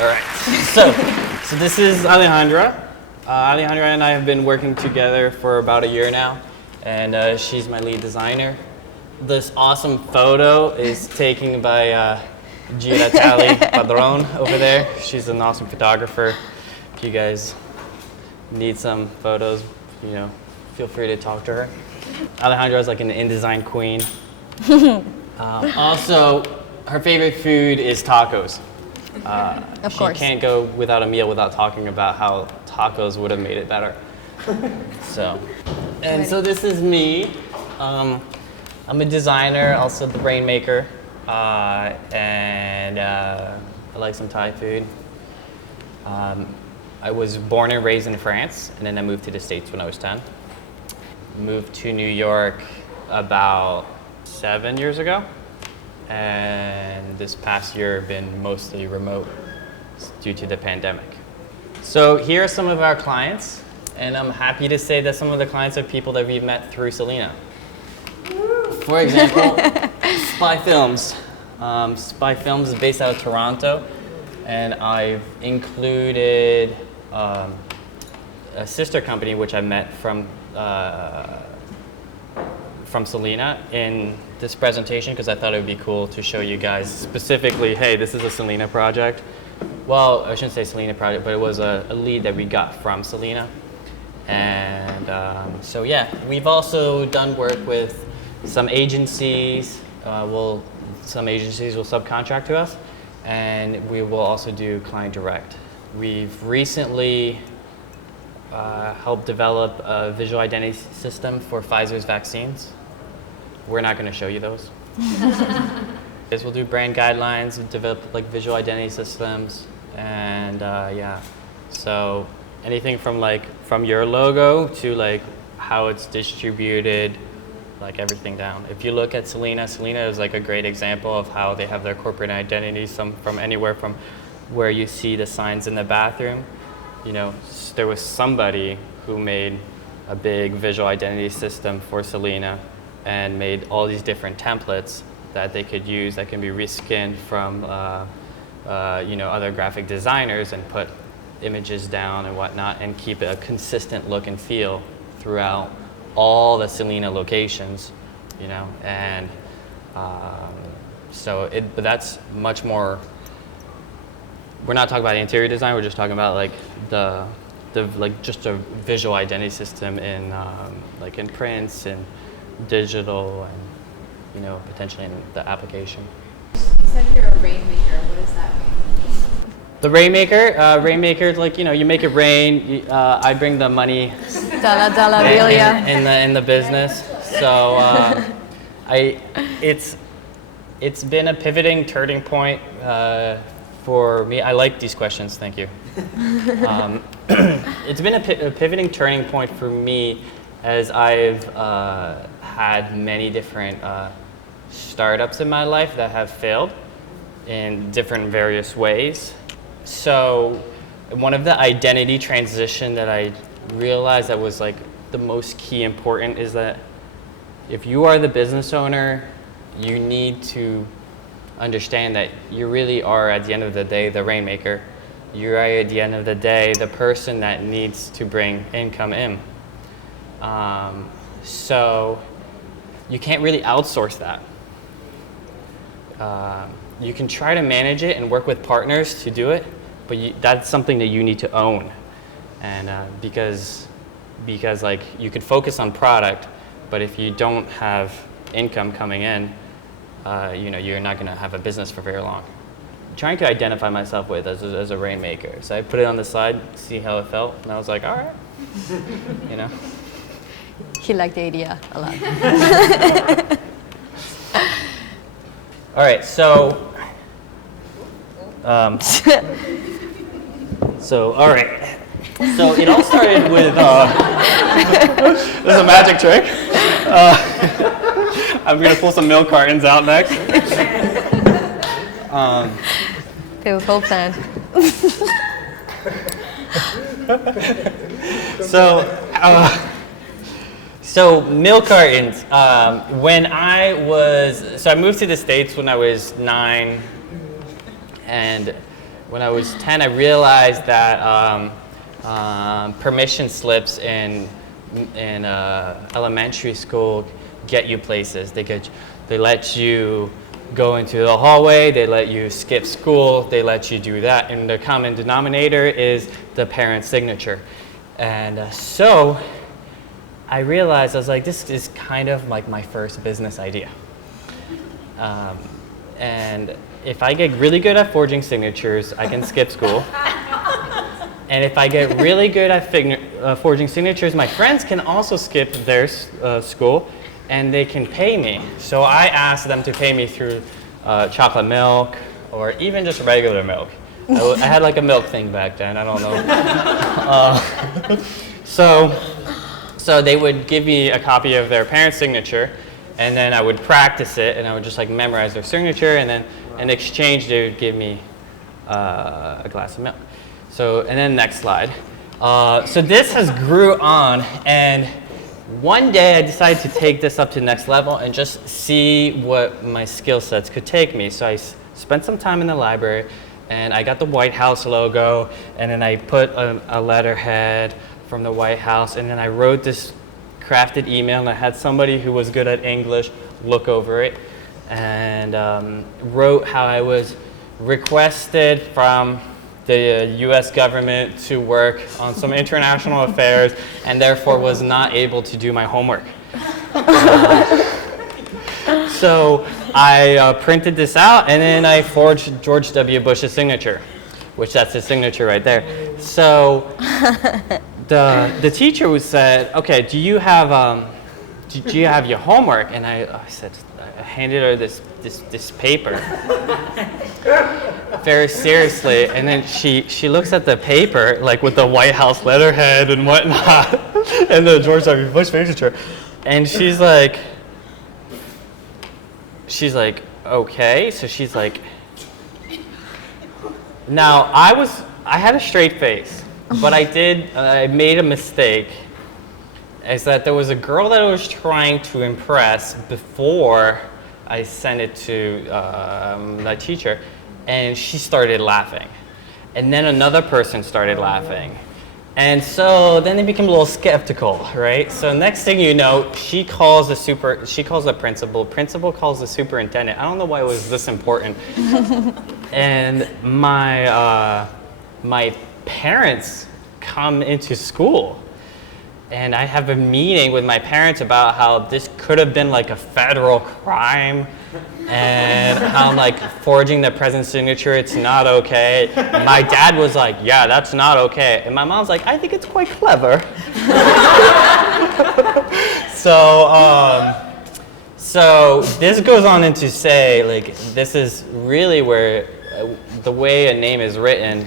All right. So this is Alejandra. Alejandra and I have been working together for about a year now, and she's my lead designer. This awesome photo is taken by Gira Tali Padron over there. She's an awesome photographer. If you guys need some photos, feel free to talk to her. Alejandra is like an InDesign queen. Also, her favorite food is tacos. Of course. She can't go without a meal without talking about how tacos would have made it better. So this is me. I'm a designer, also the Rainmaker, and I like some Thai food. I was born and raised in France, and then I moved to the States when I was 10. Moved to New York about 7 years ago. And this past year been mostly remote due to the pandemic. So here are some of our clients, and I'm happy to say that some of the clients are people that we've met through Selina. For example, Spy Films. Spy Films is based out of Toronto, and I've included a sister company which I met from Selina in this presentation because I thought it would be cool to show you guys specifically, hey, this is a Selina project. Well, I shouldn't say Selina project, but it was a lead that we got from Selina. And so yeah, we've also done work with some agencies. Some agencies will subcontract to us, and we will also do client direct. We've recently helped develop a visual identity system for Pfizer's vaccines. We're not going to show you those. We'll do brand guidelines, develop like visual identity systems, and yeah. So anything from your logo to like how it's distributed, like everything down. If you look at Selina is like a great example of how they have their corporate identity. From anywhere from where you see the signs in the bathroom. There was somebody who made a big visual identity system for Selina and made all these different templates that they could use that can be reskinned from other graphic designers and put images down and whatnot and keep a consistent look and feel throughout all the Selina locations, and but that's much more. We're not talking about interior design. We're just talking about like the just a visual identity system in like in prints and digital and potentially in the application. You said you're a rainmaker. What does that mean? The Rainmaker is like you make it rain. I bring the money in the business. So it's been a pivoting turning point for me. I like these questions. Thank you. It's been a pivoting turning point for me as I've had many different startups in my life that have failed in different various ways. So one of the identity transition that I realized that was like the most key important is that if you are the business owner, you need to understand that you really are at the end of the day the rainmaker. You're at the end of the day the person that needs to bring income in. So you can't really outsource that. You can try to manage it and work with partners to do it, but that's something that you need to own. And because like you could focus on product, but if you don't have income coming in, you're not going to have a business for very long. Trying to identify myself with as a rainmaker. So I put it on the side, see how it felt, and I was like, all right, He liked the idea a lot. All right, so all right. So it all started with this is a magic trick. I'm gonna pull some milk cartons out next. It was whole planned. So milk cartons. I moved to the States when I was 9, and when I was 10, I realized that permission slips in elementary school get you places. They let you go into the hallway, they let you skip school, they let you do that, and the common denominator is the parent's signature. And so I realized, I was like, this is kind of like my first business idea. And if I get really good at forging signatures, I can skip school. And if I get really good at forging signatures, my friends can also skip their school and they can pay me. So I asked them to pay me through chocolate milk or even just regular milk. I had like a milk thing back then, I don't know. So they would give me a copy of their parent's signature, and then I would practice it, and I would just like memorize their signature, and then in exchange they would give me a glass of milk. So, and then next slide. So this has grew on, and one day I decided to take this up to the next level and just see what my skill sets could take me. So I spent some time in the library, and I got the White House logo, and then I put a letterhead from the White House, and then I wrote this crafted email, and I had somebody who was good at English look over it, and wrote how I was requested from the US government to work on some international affairs, and therefore was not able to do my homework. So I printed this out, and then I forged George W. Bush's signature, which that's his signature right there. So the teacher was said, okay, do you have your homework? And I said, I handed her this paper very seriously, and then she looks at the paper like with the White House letterhead and whatnot and the George W. Bush signature, and she's like okay. So she's like, now I had a straight face, but I made a mistake. Is that there was a girl that I was trying to impress before I sent it to my teacher, and she started laughing. And then another person started laughing. And so then they became a little skeptical, right? So next thing you know, she calls the principal calls the superintendent. I don't know why it was this important. And my parents come into school. And I have a meeting with my parents about how this could have been like a federal crime, and how like forging the president's signature, it's not okay. And my dad was like, yeah, that's not okay. And my mom's like, I think it's quite clever. So this goes on into say, like, this is really where the way a name is written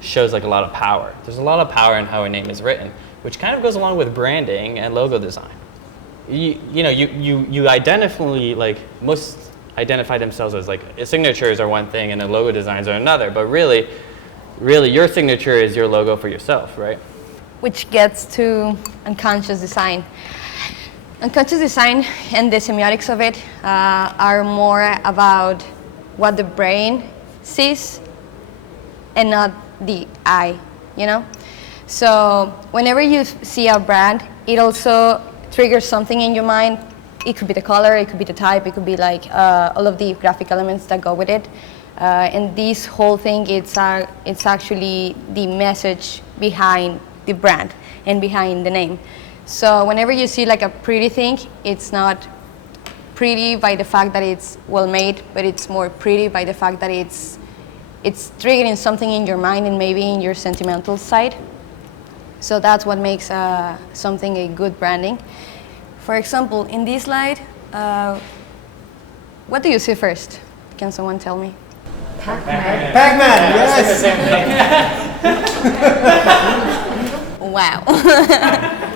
shows like a lot of power. There's a lot of power in how a name is written, which kind of goes along with branding and logo design. You identify, like, most identify themselves as like signatures are one thing and the logo designs are another, but really your signature is your logo for yourself, right? Which gets to unconscious design. Unconscious design and the semiotics of it are more about what the brain sees and not the eye, you know? So whenever you see a brand, it also triggers something in your mind. It could be the color, it could be the type, it could be like all of the graphic elements that go with it. And this whole thing, it's actually the message behind the brand and behind the name. So whenever you see like a pretty thing, it's not pretty by the fact that it's well made, but it's more pretty by the fact that it's triggering something in your mind and maybe in your sentimental side. So that's what makes something a good branding. For example, in this slide, what do you see first? Can someone tell me? Pac-Man, yes! Wow.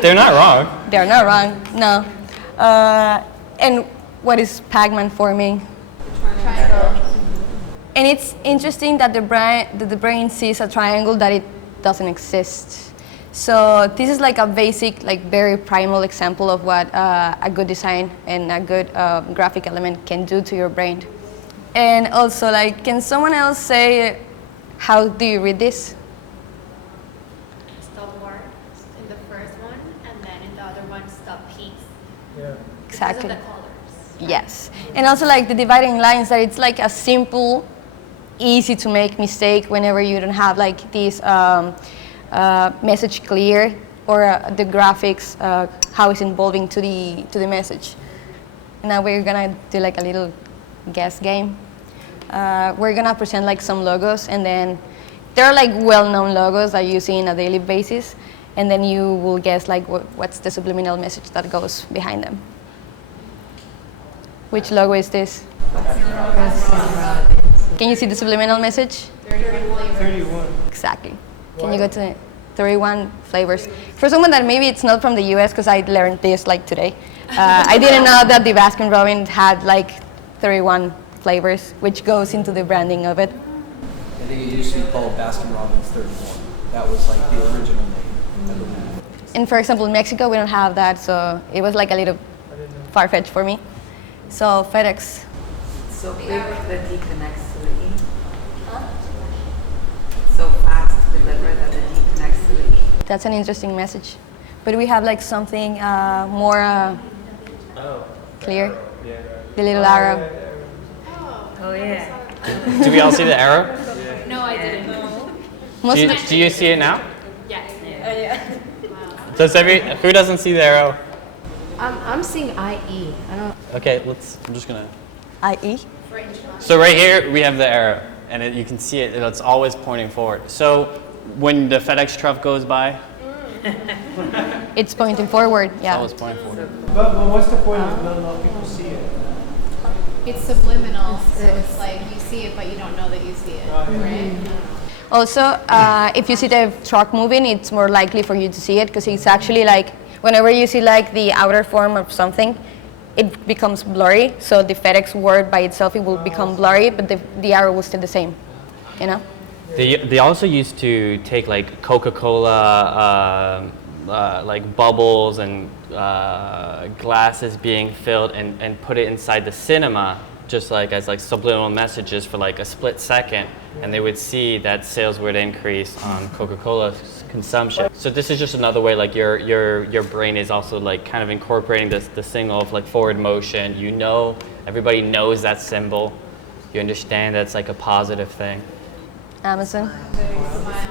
They're not wrong. They're not wrong, no. And what is Pac-Man forming? Triangle. And it's interesting that the brain sees a triangle that it doesn't exist. So this is like a basic, like very primal example of what a good design and a good graphic element can do to your brain. And also, like, can someone else say How do you read this? Stop war in the first one, and then in the other one, stop peace. Yeah. Exactly. Because of the colors. Yes. And also like the dividing lines, that it's like a simple, easy to make mistake whenever you don't have like this message clear, or the graphics, how it's evolving to the message. Now we're gonna do like a little guess game. We're gonna present like some logos, and then they're like well-known logos that you see on a daily basis, and then you will guess like what's the subliminal message that goes behind them. Which logo is this? Can you see the subliminal message? 31. Exactly. Can you go to 31 flavors? For someone that maybe it's not from the US, because I learned this like today. I didn't know that the Baskin Robbins had like 31 flavors, which goes into the branding of it. I think it used to be called Baskin Robbins 31. That was like the original name, I believe. And for example, in Mexico, we don't have that, so it was like a little far-fetched for me. So FedEx. So big that D connects to the E. So fast to deliver that the D connects to the E. That's an interesting message. But we have like something more clear. The little arrow. Oh yeah. Do we all see the arrow? No, I didn't. Most Do you see it now? Yes. Who doesn't see the arrow? I'm seeing IE. I don't. Okay, I'm just gonna. IE. So right here we have the arrow, and you can see it. It's always pointing forward. So when the FedEx truck goes by, It's pointing forward, it's yeah. always pointing forward. But what's the point of not a lot of people see it? It's subliminal, so it's like you see it, but you don't know that you see it, right? Also, if you see the truck moving, it's more likely for you to see it, because it's actually like, whenever you see like the outer form of something, it becomes blurry. So the FedEx word by itself, it will become blurry, but the arrow will stay the same, you know? They also used to take like Coca-Cola, like bubbles and glasses being filled and put it inside the cinema, just like as like subliminal messages for like a split second, and they would see that sales would increase on Coca-Cola's consumption. So this is just another way, like your brain is also like kind of incorporating the signal of like forward motion. You know, everybody knows that symbol. You understand that's like a positive thing. Amazon.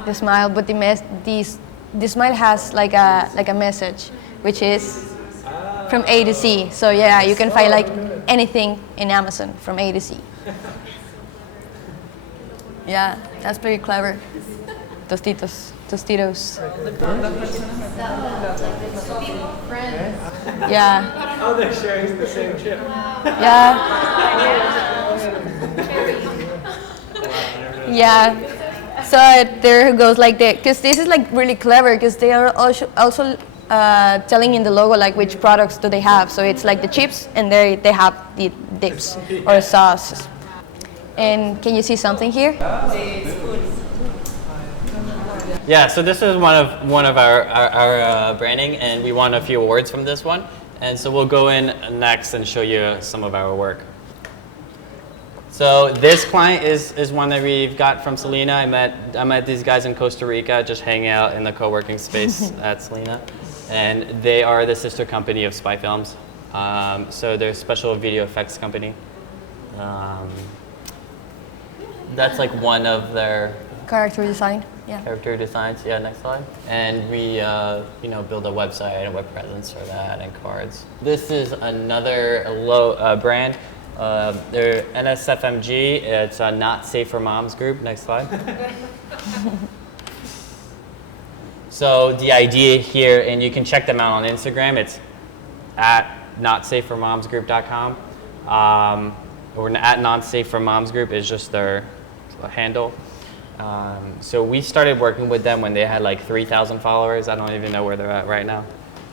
The smile, but the smile has like a message, which is from A to Z. So yeah, you can find like anything in Amazon from A to Z. Yeah, that's pretty clever. Tostitos. Yeah. Oh, they're sharing the same chip. Yeah. Yeah. So there goes like the, because this is like really clever, because they are also telling in the logo like which products do they have. So it's like the chips, and they have the dips or sauces. And can you see something here? Yeah, so this is one of our branding, and we won a few awards from this one. And so we'll go in next and show you some of our work. So this client is one that we've got from Selina. I met these guys in Costa Rica, just hanging out in the co-working space at Selina, and they are the sister company of Spy Films. So they're a special video effects company. That's like one of their Character design. Yeah. character designs. Yeah, next slide. And we, build a website and web presence for that, and cards. This is another brand. They're NSFMG. It's a Not Safe for Moms group. Next slide. So the idea here, and you can check them out on Instagram. It's at notsafeformomsgroup.com. Or at notsafeformomsgroup is just their handle. So we started working with them when they had like 3,000 followers. I don't even know where they're at right now.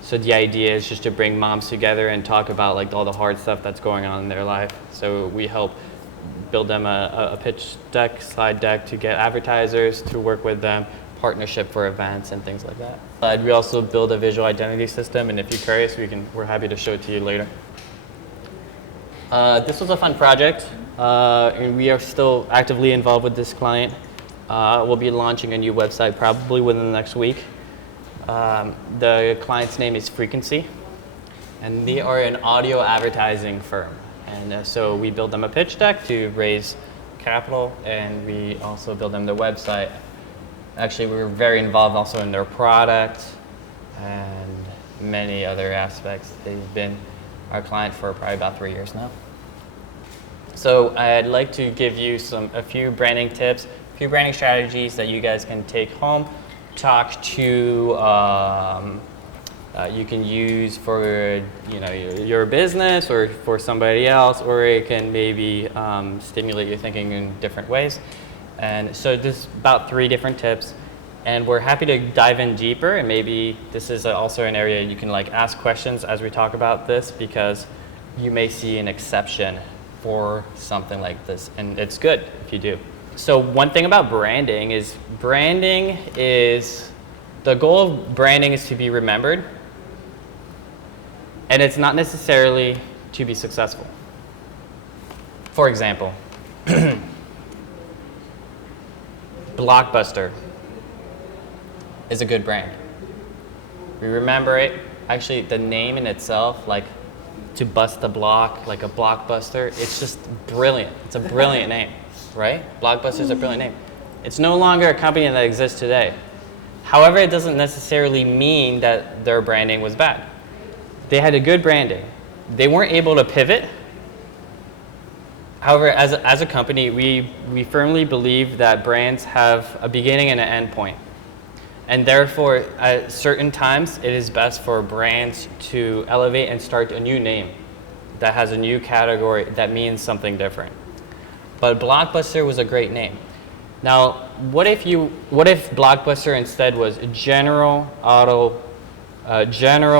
So the idea is just to bring moms together and talk about like all the hard stuff that's going on in their life. So we help build them a pitch deck, slide deck to get advertisers to work with them, partnership for events and things like that. We also build a visual identity system, and if you're curious, we're happy to show it to you later. This was a fun project, and we are still actively involved with this client. We'll be launching a new website probably within the next week. The client's name is Frequency, and they are an audio advertising firm. And so we build them a pitch deck to raise capital, and we also build them their website. Actually, we were very involved also in their product and many other aspects. They've been our client for probably about 3 years now. So I'd like to give you a few branding tips, a few branding strategies that you guys can take home, talk to, you can use for your business or for somebody else, or it can maybe stimulate your thinking in different ways. And so this is about 3 different tips, and we're happy to dive in deeper, and maybe this is also an area you can ask questions as we talk about this, because you may see an exception for something like this, and it's good if you do. So one thing about branding is the goal of branding is to be remembered, and it's not necessarily to be successful. For example, Blockbuster is a good brand. We remember it. Actually, the name in itself, to bust the block, like a blockbuster, it's just brilliant. It's a brilliant name, right? Blockbuster is a brilliant name. It's no longer a company that exists today. However, it doesn't necessarily mean that their branding was bad. They had a good branding. They weren't able to pivot. However, as a company, we firmly believe that brands have a beginning and an end point. And therefore, at certain times, it is best for brands to elevate and start a new name that has a new category that means something different. But Blockbuster was a great name. Now, what if Blockbuster instead was General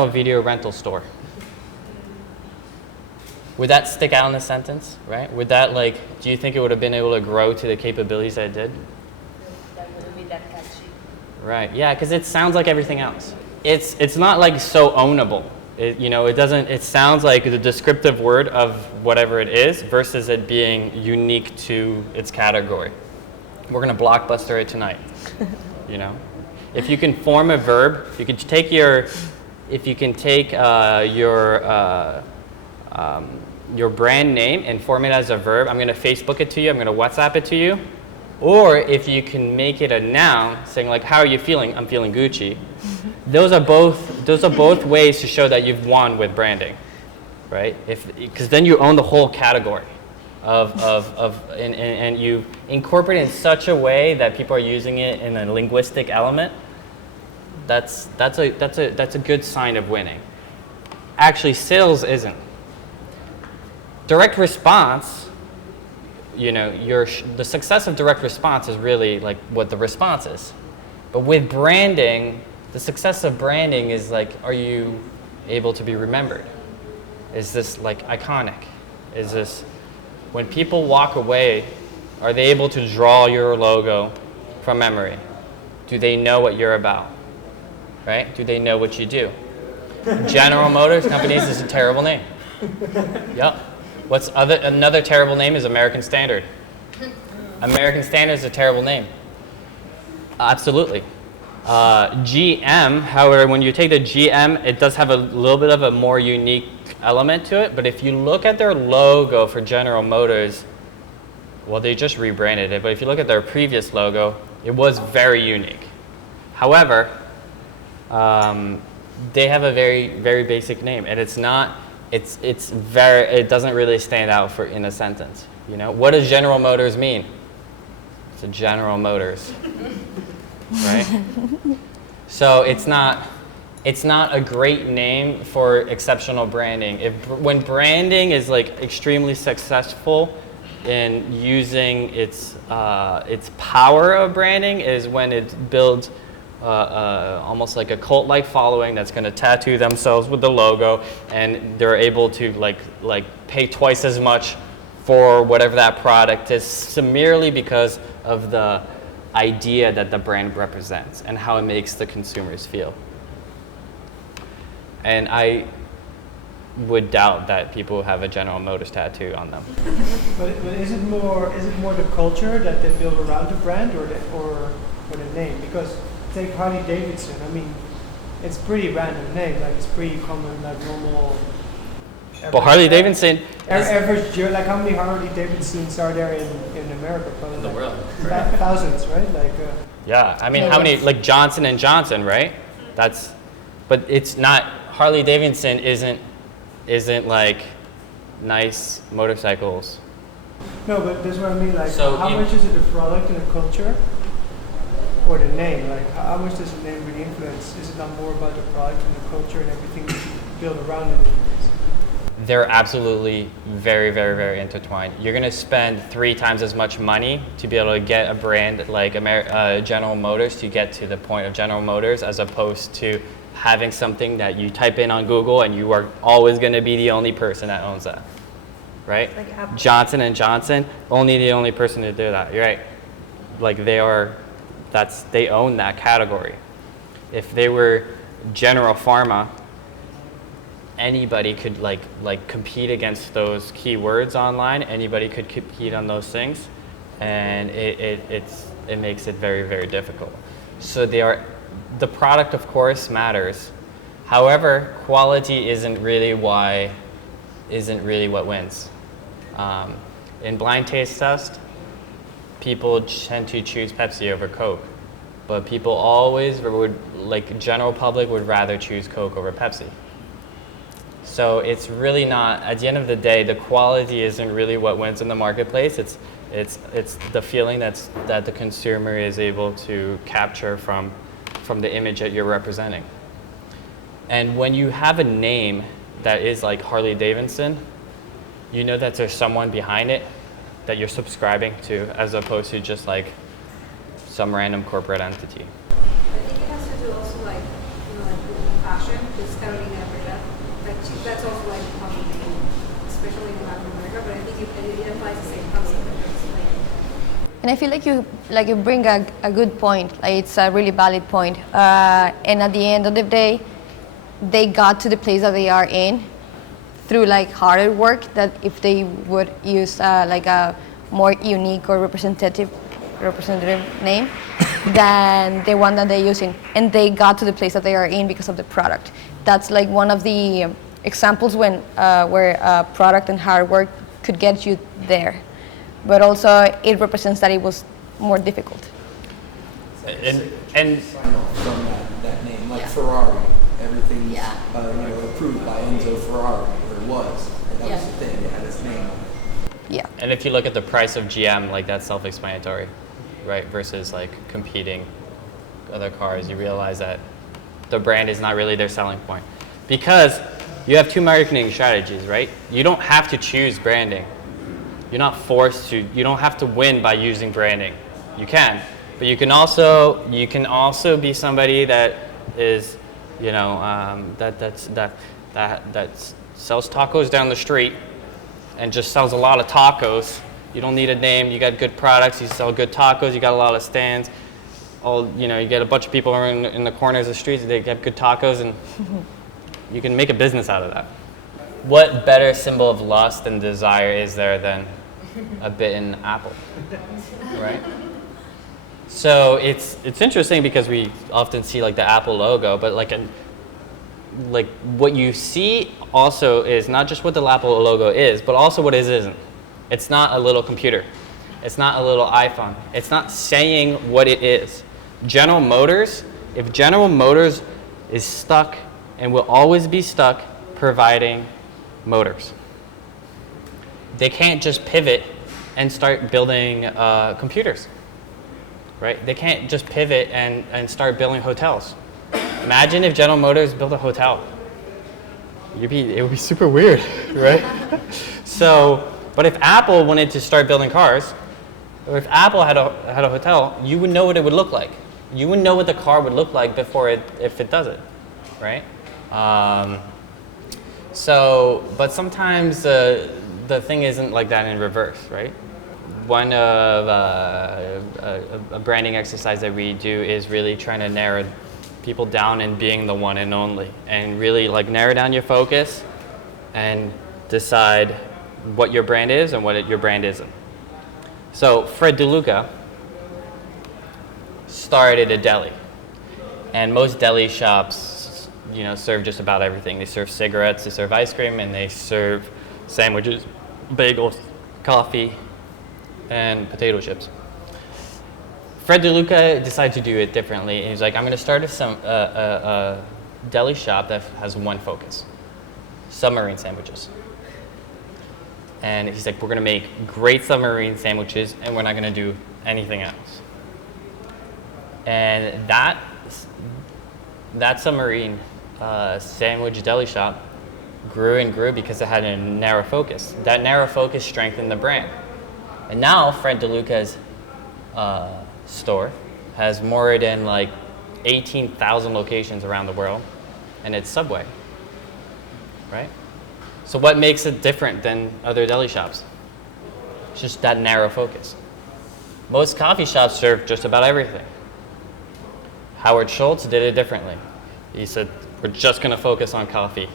Video Rental Store? Would that stick out in a sentence, right? Would that do you think it would have been able to grow to the capabilities that it did? That wouldn't be that catchy. Right, yeah, because it sounds like everything else. It's not so ownable. It sounds like the descriptive word of whatever it is versus it being unique to its category. We're gonna Blockbuster it tonight, If you can form a verb, if you can take your brand name and form it as a verb, I'm going to Facebook it to you, I'm going to WhatsApp it to you. Or if you can make it a noun, saying how are you feeling? I'm feeling Gucci. Those are both ways to show that you've won with branding, right? Because then you own the whole category and you incorporate it in such a way that people are using it in a linguistic element. That's a good sign of winning. Actually, sales isn't. Direct response, the success of direct response is really what the response is. But with branding, the success of branding is are you able to be remembered? Is this iconic? Is this, when people walk away, are they able to draw your logo from memory? Do they know what you're about? Right? Do they know what you do? General Motors Companies is a terrible name. Yep. Another terrible name is American Standard. American Standard is a terrible name. Absolutely. GM, however, when you take the GM, it does have a little bit of a more unique element to it, but if you look at their logo for General Motors, well, they just rebranded it, but if you look at their previous logo, it was very unique. However, they have a very, very basic name, and it doesn't really stand out in a sentence. What does General Motors mean? It's a General Motors, right? So it's not a great name for exceptional branding. When branding is extremely successful in using its power of branding is when it builds almost like a cult-like following that's going to tattoo themselves with the logo, and they're able to pay twice as much for whatever that product is, merely because of the idea that the brand represents and how it makes the consumers feel. And would doubt that people have a General Motors tattoo on them. But is it more the culture that they build around the brand or the name? Because take Harley Davidson. I mean, it's pretty random name. Like it's pretty common, like normal. But Harley Davidson Average Joe, like how many Harley Davidsons are there in America? Probably in the like world. thousands, right? Like. Yeah, I mean, how many, like Johnson and Johnson, right? But it's not, Harley Davidson isn't like nice motorcycles. No, but that's what I mean. Like, So how much is it the product and the culture, or the name? Like, how much does the name really influence? Is it not more about the product and the culture and everything that you build around it? They're absolutely very, very, very intertwined. You're gonna spend 3 times as much money to be able to get a brand like General Motors to get to the point of General Motors, as opposed to having something that you type in on Google and you are always gonna be the only person that owns that, right? Like Apple. Johnson and Johnson, only the only person to do that. You're right. Like they own that category. If they were General Pharma, anybody could like compete against those keywords online. Anybody could compete on those things, and it makes it very, very difficult. So the product, of course, matters. However, quality isn't really what wins. In blind taste test, people tend to choose Pepsi over Coke, but people always general public would rather choose Coke over Pepsi. So it's really not, at the end of the day, the quality isn't really what wins in the marketplace. It's the feeling that the consumer is able to capture from the image that you're representing. And when you have a name that is like Harley Davidson, you know that there's someone behind it that you're subscribing to, as opposed to just like some random corporate entity. I think it has to do also like with fashion, because Carolina Herrera, that's also like common name, especially in Latin America. But I think it applies the same concept. And I feel like you bring a good point. Like it's a really valid point. And at the end of the day, they got to the place that they are in through like harder work. That if they would use like a more unique or representative name than the one that they're using, and they got to the place that they are in because of the product. That's like one of the examples where product and hard work could get you there. But also it represents that it was more difficult. And Sign off from that name, like Ferrari, everything's approved by Enzo Ferrari, or was, and that was the thing, it had his name on it. Yeah. And if you look at the price of GM, like that's self-explanatory, right? Versus like competing other cars, you realize that the brand is not really their selling point. Because you have 2 marketing strategies, right? You don't have to choose branding. You're not forced to, you don't have to win by using branding. You can, but you can also be somebody that is, that sells tacos down the street and just sells a lot of tacos. You don't need a name, you got good products, you sell good tacos, you got a lot of stands. You get a bunch of people in the corners of the streets, they get good tacos, and you can make a business out of that. What better symbol of lust and desire is there than a bitten apple, right? So it's interesting because we often see like the Apple logo, but like what you see also is not just what the Apple logo is, but also what it isn't. It's not a little computer. It's not a little iPhone. It's not saying what it is. General Motors, if General Motors is stuck and will always be stuck providing motors, they can't just pivot and start building computers, right? They can't just pivot and start building hotels. Imagine if General Motors built a hotel. It would be super weird, right? So, but if Apple wanted to start building cars, or if Apple had a hotel, you would know what it would look like. You would know what the car would look like if it does it, right? But sometimes the thing isn't like that in reverse, right? One of a branding exercise that we do is really trying to narrow people down and being the one and only, and really like narrow down your focus and decide what your brand is and what your brand isn't. So Fred DeLuca started a deli, and most deli shops, serve just about everything. They serve cigarettes, they serve ice cream, and they serve sandwiches, bagels, coffee, and potato chips. Fred DeLuca decided to do it differently, and he's like, I'm going to start a deli shop that has one focus: submarine sandwiches. And he's like, we're going to make great submarine sandwiches, and we're not going to do anything else. And that submarine sandwich deli shop grew and grew because it had a narrow focus. That narrow focus strengthened the brand. And now Fred DeLuca's store has more than 18,000 locations around the world, and it's Subway, right? So what makes it different than other deli shops? It's just that narrow focus. Most coffee shops serve just about everything. Howard Schultz did it differently. He said, we're just going to focus on coffee.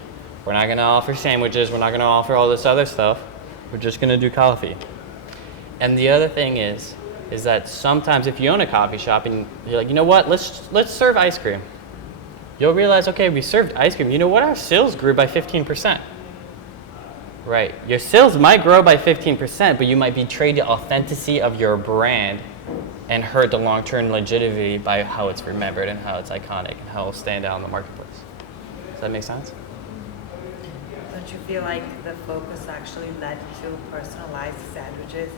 We're not going to offer sandwiches. We're not going to offer all this other stuff. We're just going to do coffee. And the other thing is that sometimes if you own a coffee shop and you're like, you know what, let's serve ice cream. You'll realize, okay, we served ice cream. You know what, our sales grew by 15%. Right, your sales might grow by 15%, but you might betray the authenticity of your brand and hurt the long-term legitimacy by how it's remembered and how it's iconic and how it'll stand out in the marketplace. Does that make sense? Don't you feel like the focus actually led to personalized sandwiches?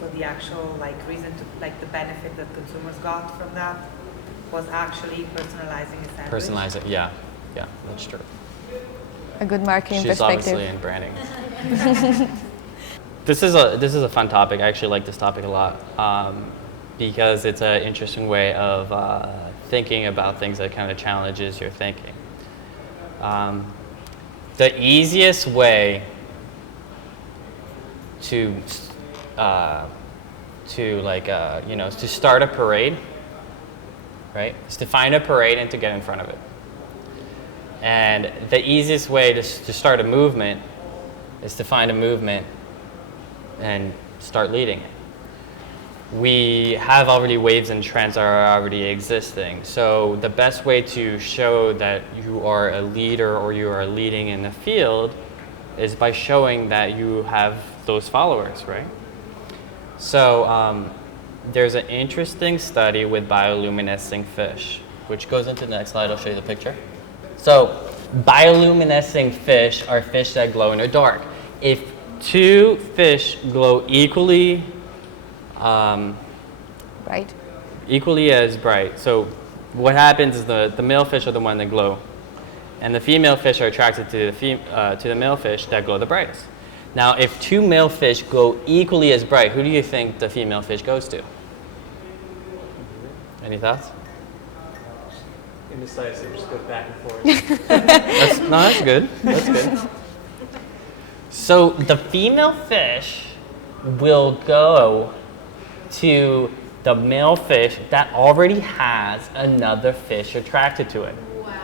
So the actual reason to the benefit that consumers got from that was actually personalizing a sandwich? Personalize it, yeah, that's true. A good marketing She's perspective. obviously in branding. This is a fun topic. I actually like this topic a lot because it's an interesting way of thinking about things that kind of challenges your thinking. The easiest way to start a parade, right, is to find a parade and to get in front of it. And the easiest way to start a movement is to find a movement and start leading it. We have already waves and trends that are already existing. So the best way to show that you are a leader or you are leading in the field is by showing that you have those followers, right? So there's an interesting study with bioluminescing fish, which goes into the next slide. I'll show you the picture. So bioluminescing fish are fish that glow in the dark. If two fish glow equally as bright, so what happens is the male fish are the one that glow, and the female fish are attracted to the male fish that glow the brightest. Now, if two male fish glow equally as bright, who do you think the female fish goes to? Any thoughts? Indecisive, just go back and forth. That's good. That's good. So the female fish will go to the male fish that already has another fish attracted to it. Wow.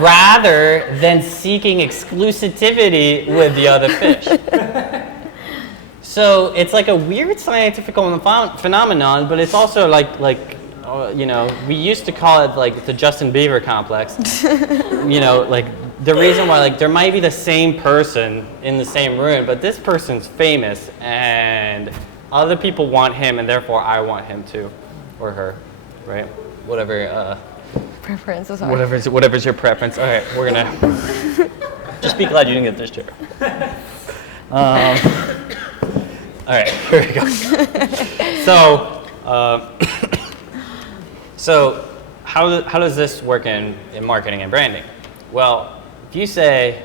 Rather than seeking exclusivity with the other fish. So it's like a weird scientific phenomenon, but it's also we used to call it the Justin Bieber complex. The reason why there might be the same person in the same room, but this person's famous and other people want him, and therefore I want him too, or her, right? Whatever. Preferences are. Whatever's your preference. All right, we're gonna just be glad you didn't get this chair. All right, here we go. So how does this work in marketing and branding? Well, if you say,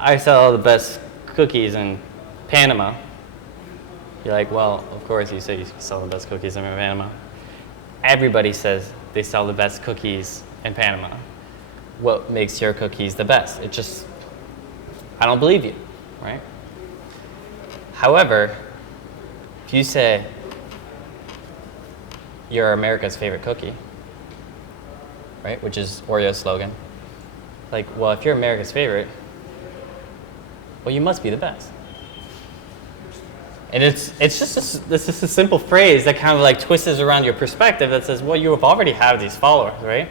I sell the best cookies in Panama, you're like, well, of course you say you sell the best cookies in Panama. Everybody says they sell the best cookies in Panama. What makes your cookies the best? I don't believe you, right? However, if you say you're America's favorite cookie, right, which is Oreo's slogan, like, well, if you're America's favorite, well, you must be the best. And it's just a simple phrase that kind of like twists around your perspective that says, well, you already have these followers, right?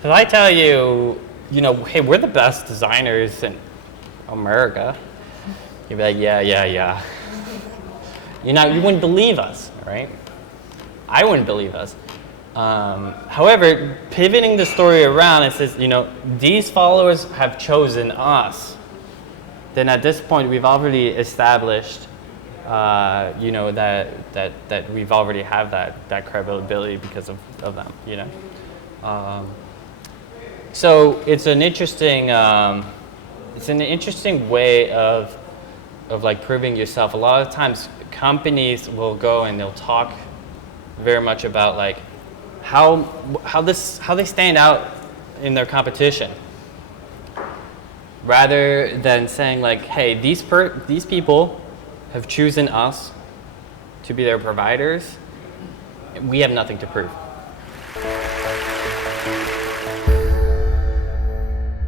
If I tell you, hey, we're the best designers in America, you'd be like, yeah. You wouldn't believe us, right? I wouldn't believe us. However, pivoting the story around, it says, these followers have chosen us. Then at this point, we've already established, that we've already have that credibility because of them, So it's an interesting way of like proving yourself. A lot of times, companies will go and they'll talk very much about like how they stand out in their competition, rather than saying like, hey, these people have chosen us to be their providers. We have nothing to prove.